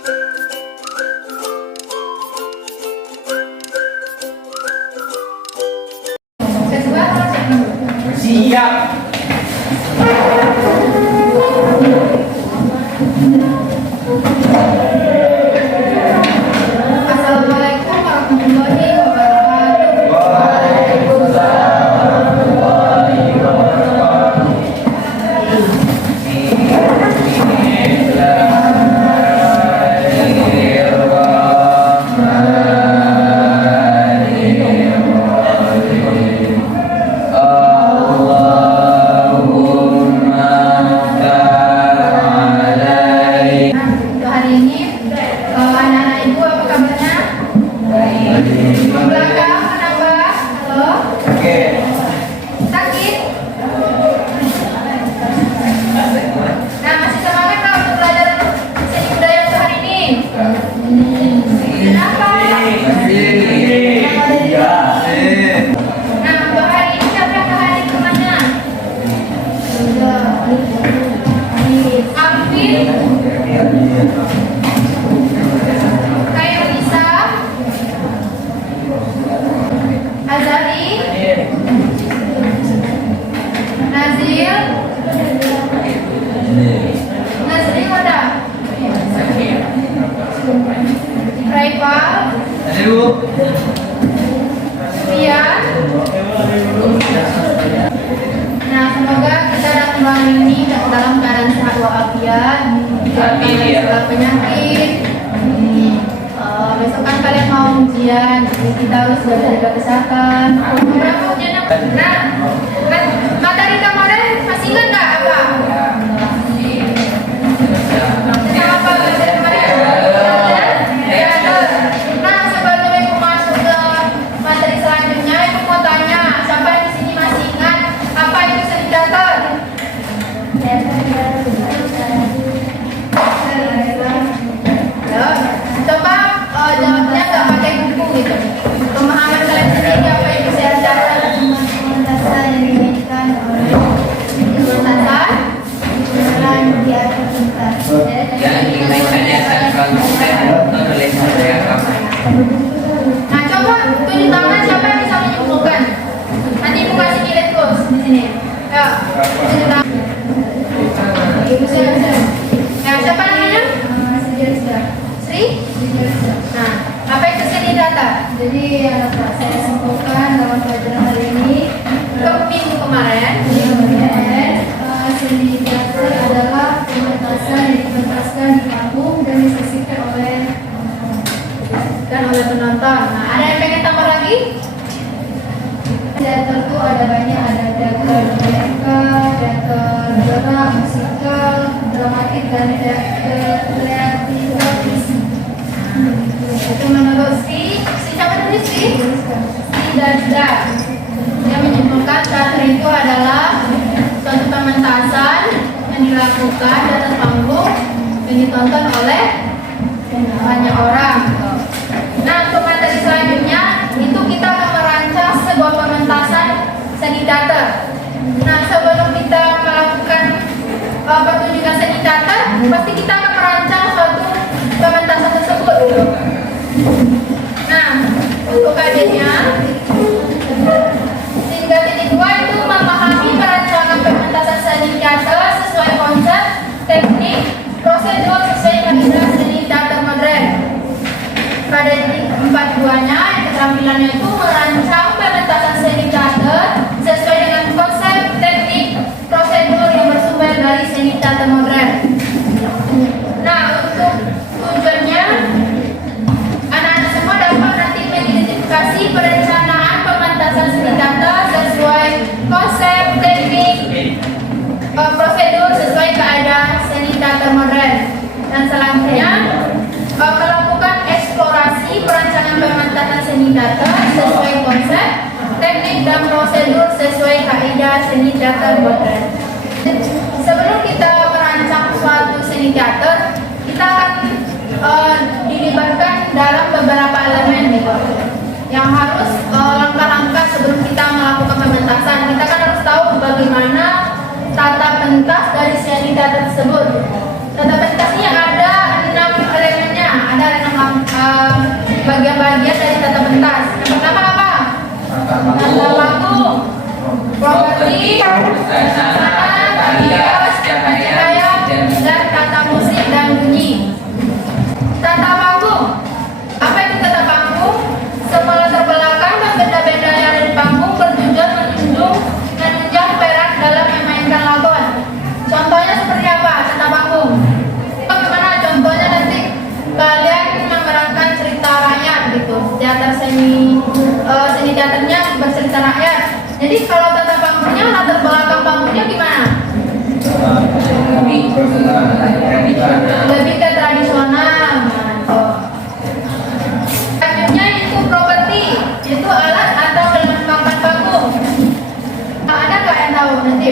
Siap. Assalamualaikum warahmatullahi wabarakatuh. Waalaikumsalam warahmatullahi wabarakatuh. Bismillahirrahmanirrahim. Allahumma ta'alai. Untuk hari ini, anak-anak ibu apa kabarnya? Di belakang kenapa? Halo? Oke. Sakit? Nah, masih semangat nggak untuk belajar seni budaya untuk hari ini? Kenapa? Nah, untuk hari ini siapa yang hadir temannya? Afif, Kayak Lisa, Azari, Nazil, Nazri udah, Raifal, Rian. Nah, semoga kita datang malam ini dalam keadaan sehat walafiat, dijauhkan dari segala penyakit. Besok kan kalian mau ujian, jadi kita harus jaga kesehatan. Berapa ujiannya? Nah, materi kemarin masih ingat nggak apa? Apa materi kemarin? Ya, nah, sebelum ibu masuk ke materi selanjutnya, ibu mau tanya, siapa yang di sini masih ingat apa itu seni teater? Ya, coba jawabnya nggak pakai buku gitu. Pemahaman kalian sendiri apa itu seni teater? Pementasan yang dimainkan oleh pementasan peran di atas pentas. Yang dimainkannya tanpa konten oleh saya kamu. Nah, coba tunjuk tangan siapa yang bisa menyimpulkan. Nanti ibu kasih nilai terus di sini. Ya, tunjuk tangan. Ibu saya. Nah, siapa namanya? Sri. Nah, apa itu seni teater? Jadi saya simpulkan dalam pelajaran hari ini Minggu kemarin. seni teater adalah pementasan yang dipentaskan di panggung dan disaksikan oleh Penonton. Nah, ada yang pengen tambah lagi? teater itu ada banyak, ada teater musical, teater gerak, musikal, dramatik dan teater kreatif. Itu menurut Sri siapa tadi Sri? Dan yang menyimpulkan teater itu adalah suatu pementasan yang dilakukan di atas panggung yang ditonton oleh banyak orang. Nah, untuk materi selanjutnya itu kita akan merancang sebuah pementasan seni teater. Nah, sebelum kita melakukan pertunjukan seni teater, pasti kita akan merancang suatu pementasan tersebut. Nah, untuk kajiannya, tinggal titik 2 itu memahami perancangan pementasan seni teater sesuai konsep, teknik, prosedur sesuai kaidah seni teater modern. Pada titik 4.2-nya, yang keterampilannya itu merancang pementasan seni teater sesuai dengan konsep, teknik, prosedur yang bersumber dari seni teater modern. Nah, untuk tujuannya, anak-anak semua dapat nanti mengidentifikasi perencanaan pementasan seni teater sesuai konsep, teknik, prosedur sesuai kaidah seni teater modern. Dan selanjutnya melakukan eksplorasi perancangan pementasan seni teater sesuai konsep, teknik dan prosedur sesuai kaidah seni teater modern. Sebelum kita merancang suatu seni teater, kita akan dilibatkan dalam beberapa elemen gitu, yang harus langkah-langkah sebelum kita melakukan pementasan. Kita kan harus tahu bagaimana tata pentas dari seni teater tersebut. Tata pentasnya ada 6 elemennya hias, tata cahaya, dan tata musik dan bunyi. Tata panggung. Apa itu tata panggung? Semua latar belakang dan benda-benda yang ada di panggung bertujuan menunjang peran dalam memainkan lagon. Contohnya seperti apa tata panggung? Bagaimana contohnya nanti kalian memerankan cerita rakyat gitu. Teater seni teaternya bercerita rakyat. Jadi kalau tata panggungnya latar belakang panggungnya gimana? Lebih ke tradisional. Selanjutnya itu properti, itu alat atau kelengkapan panggung. Ada nggak yang tahu nanti?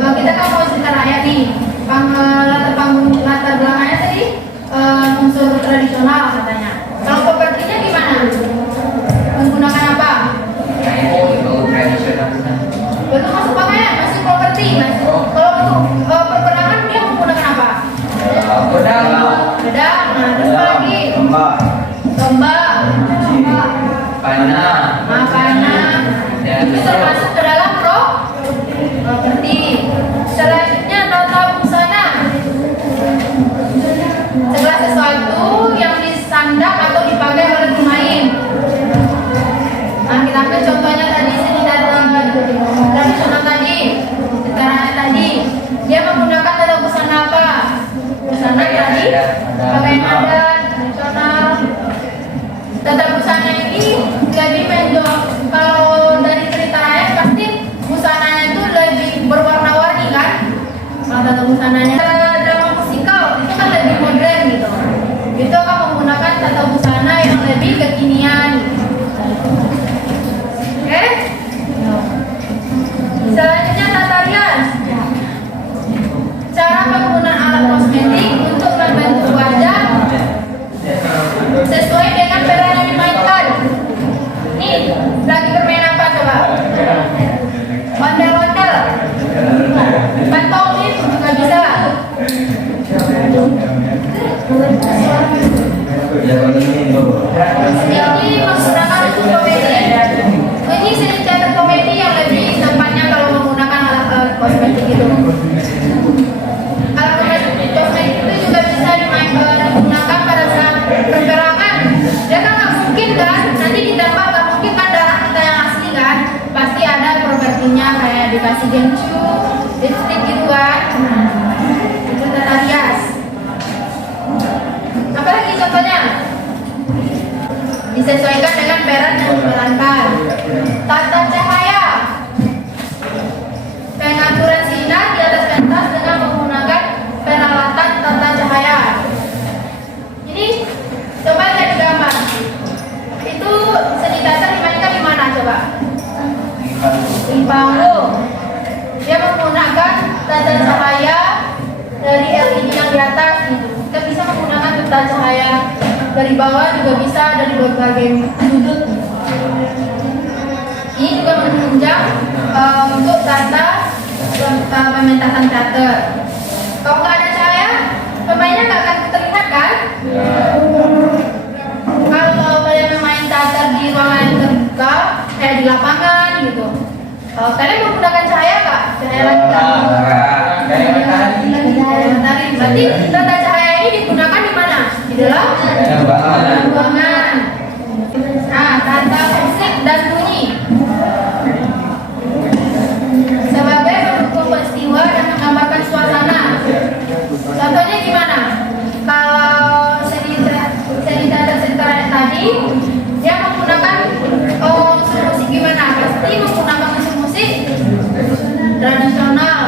Kita kan mau cerita rakyat nih. Latar belakangnya tadi unsur tradisional katanya. Kalau propertinya gimana? Menggunakan apa? Belum masuk pakaian, masih properti mas. Kalau untuk perperangan dia menggunakan apa? Pedang. Pedang. Nah, terus apa lagi? Tombak. Tombak. Panah. Panah. Itu termasuk ke dalam properti. Selanjutnya tata busana. Segala sesuatu yang disandang atau dipakai oleh pemain. Nah, kita ambil contohnya tadi seni tradisional tadi, sekarang tadi dia menggunakan tata busana apa? Busana tadi, pakaian adat tradisional. Tata busana ini lebih menjual. Kalau dari cerita rakyat pasti busananya itu lebih berwarna-warni kan? Kalau tata busananya drama musikal itu kan lebih modern gitu. Itu akan menggunakan tata busana yang lebih kekinian. Oke? Selanjutnya tata rias. Cara penggunaan alat kosmetik untuk membentuk wajah sesuai dengan peran yang dimainkan. Nih, lagi bermain apa coba? Ondel-ondel. Pantomim juga bisa. Ini menggunakan unsur komedi. Ini seni teater komedi yang lebih tepatnya kalau menggunakan alat kosmetik itu. Alat kosmetik itu juga bisa digunakan pada saat pergelangan. Dia kan nggak mungkin kan, nanti ditambah nggak mungkin kan darah kita yang asli kan, pasti ada propertinya kayak dikasih gencu, lipstick gitu kan. Itu tata rias. Apa lagi contohnya? Disesuaikan dengan peran yang diperankan. Tata cahaya. Pengaturan sinar di atas pentas dengan menggunakan peralatan tata cahaya. Ini coba lihat gambar. Itu seni teater dimainkan di mana coba? Di panggung. Dia menggunakan tata cahaya dari LED yang di atas gitu. Kita bisa menggunakan tata cahaya dari bawah juga bisa, dari berbagai sudut. Ini juga menunjang untuk tata pementasan teater. Kalau nggak ada cahaya, pemainnya nggak akan terlihat kan? Kalau kalian bermain teater di ruangan yang terbuka, kayak di lapangan gitu, kalian menggunakan cahaya kak? Cahaya lagi kan? Matahari. Berarti tata cahaya ini digunakan di mana? Di dalam ruangan. Nah, tata musik dan bunyi sebagai pendukung peristiwa dan menggambarkan suasana. Contohnya gimana? Kalau seni teater tadi, dia menggunakan unsur musik gimana? Pasti menggunakan unsur musik tradisional.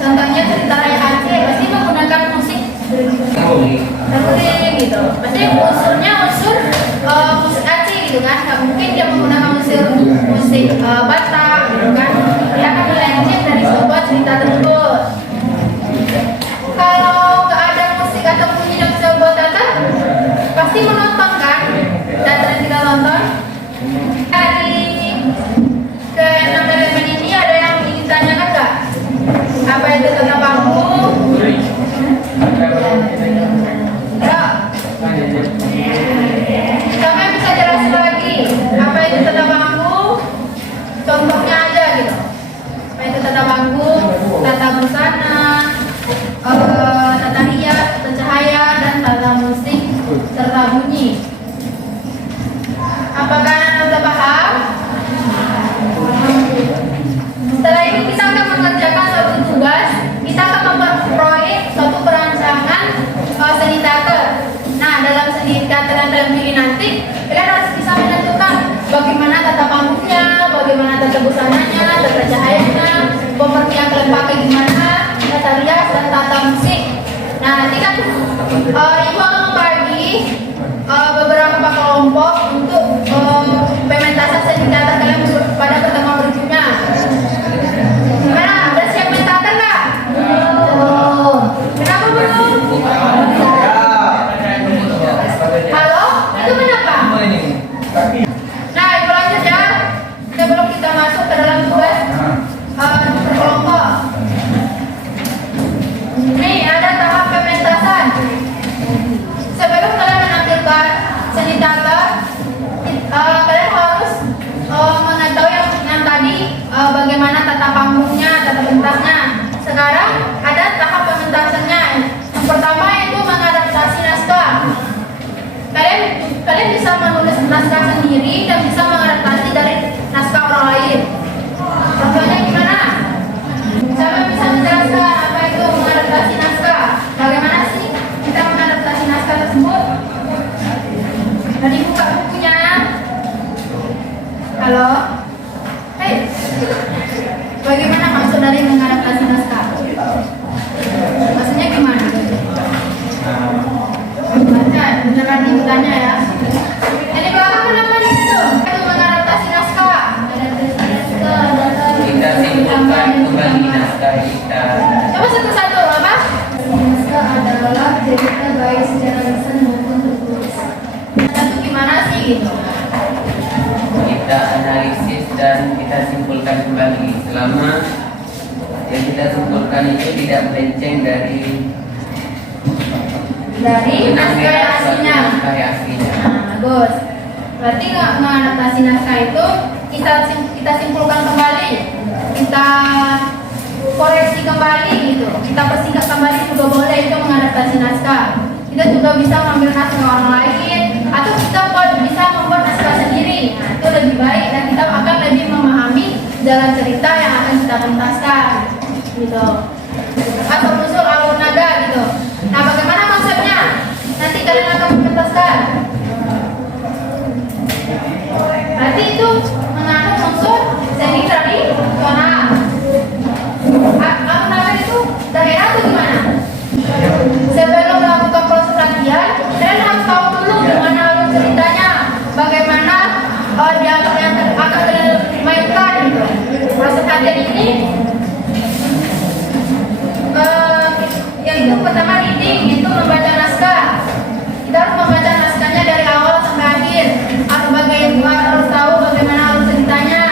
Contohnya cerita rakyat Aceh pasti menggunakan musik teruri gitu. Pasti unsurnya unsur musik Aceh gitu kan. Nggak mungkin dia menggunakan unsur musik Batak gitu kan. Dia akan melenceng dari sebuah cerita tersebut. Kalau nggak ada musik atau bunyi dalam sebuah teater, pasti menonton kan teater yang kita tonton. Dari ke-6 elemen ini ada yang ingin tanyakan nggak? Apa itu tata panggung? Ya. Kami bisa jelasin lagi apa itu tata panggung? Contohnya aja gitu. Apa itu tata panggung? Tata nanti kalian harus bisa menentukan bagaimana tata panggungnya, bagaimana tata busananya, tata cahayanya, properti yang kalian pakai gimana, tata rias dan tata musik. Nah nanti kan ibu akan membagi beberapa kelompok untuk pementasan seni teater kalian pada pertemuan berikutnya. Gimana? Udah siap main teater nggak? Kenapa belum? Halo? Itu kenapa? Nah, ibu lanjut ya. Sebelum kita masuk ke dalam tugas berkelompok. Nih, ada tahap pementasan. Sebelum kalian menampilkan seni teater, kalian harus mengetahui yang tadi bagaimana tata panggungnya, tata pentasnya. Sekarang ada tahap pementasannya. Yang pertama itu mengadaptasi naskah. Kalian bisa menulis naskah sendiri dan bisa mengadaptasi dari naskah orang lain. Contohnya gimana? Siapa bisa menjelaskan apa itu mengadaptasi naskah? Bagaimana sih kita mengadaptasi naskah tersebut? Tadi buka bukunya. Halo? Hei, bagaimana maksud dari mengadaptasi naskah? Maksudnya gimana? Baca, beneran ditanya ya. Jadi belakang kenapa itu? Itu mengadaptasi naskah. Kita simpulkan kembali naskah kita. Coba satu-satu apa? Naskah adalah cerita baik secara lisan maupun tertulis. Satu gimana sih gitu? Kita analisis dan kita simpulkan kembali selama yang kita simpulkan itu tidak melenceng dari naskah yang aslinya. Naskah yang aslinya. Nah, bagus. Berarti mengadaptasi naskah itu kita simpulkan kembali, kita koreksi kembali gitu, kita persingkat kembali juga boleh, itu mengadaptasi naskah. Kita juga bisa mengambil naskah orang lain atau kita bisa membuat naskah sendiri. Nah, itu lebih baik dan kita akan lebih memahami jalan cerita yang akan kita pentaskan gitu. Atau usul alur nada gitu. Nah, bagaimana konsepnya? Nanti kalian akan menpentaskan. Berarti itu mengandung unsur seni tradisional. Alur nada itu daerah atau gimana? Sebelum melakukan proses latihan, kalian harus tahu dulu gimana alur ceritanya, bagaimana dialog yang akan kalian mainkan gitu. Proses latihan ini yaitu pertama reading, itu membaca naskah. Kita harus membaca naskahnya dari awal sampai akhir. Harus tahu bagaimana alur ceritanya.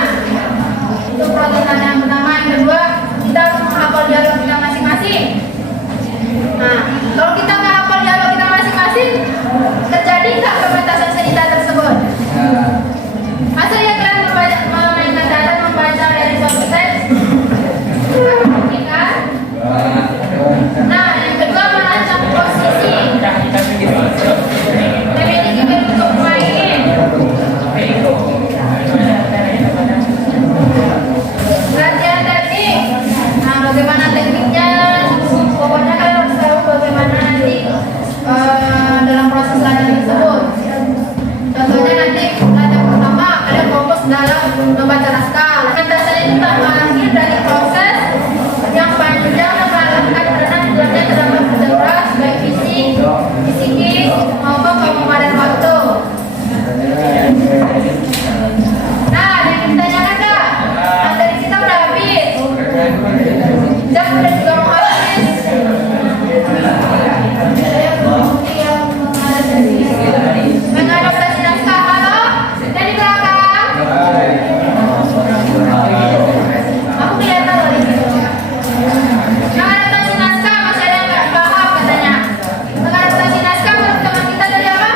Itu proses latihan yang pertama. Yang kedua, kita harus menghafal dialog kita masing-masing. Nah, kalau kita nggak hafal dialog kita masing-masing, terjadi nggak pementasan cerita tersebut? Masa ya kalian memainkan teater membaca dari suatu teks? Kan? Nah, yang kedua merancang posisi. Memiliki bentuk main. Latihan teknik. Nah, bagaimana tekniknya? Pokoknya kalian harus tahu bagaimana nanti dalam proses latihan tersebut. Contohnya nanti latihan pertama kalian fokus dalam membaca naskah. Pementasan itu terakhir dari proses yang panjang mengalahkan karena tujuannya terdapat berderas baik fisik, psikis maupun pemanfaatan waktu. Nah, yang ditanyakan enggak? Nah, dari kita udah habis. Jam udah juga mau habis. Mengadaptasi naskah, halo? Dan di belakang? Aku kelihatan loh di situ. Mengadaptasi naskah masih ada yang nggak paham katanya. Mengadaptasi naskah menurut teman kita dari apa?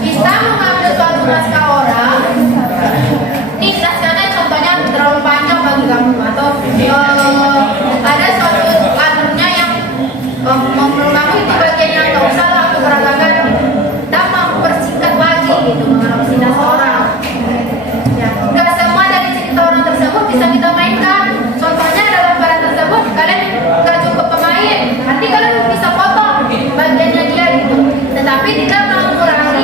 Kita mengambil suatu naskah orang. Ini naskahnya contohnya terlalu panjang bagi kamu atau ada suatu alurnya yang menurut kamu itu bagian yang nggak usah lah untuk peragakan. Kita mempersingkat lagi gitu mengadaptasi naskah orang. Ya, nggak semua dari cerita orang tersebut bisa kita mainkan. Contohnya dalam barat tersebut kalian nggak cukup pemain, nanti kalian bisa potong bagiannya dia gitu. Tetapi tidak mengurangi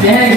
Jangan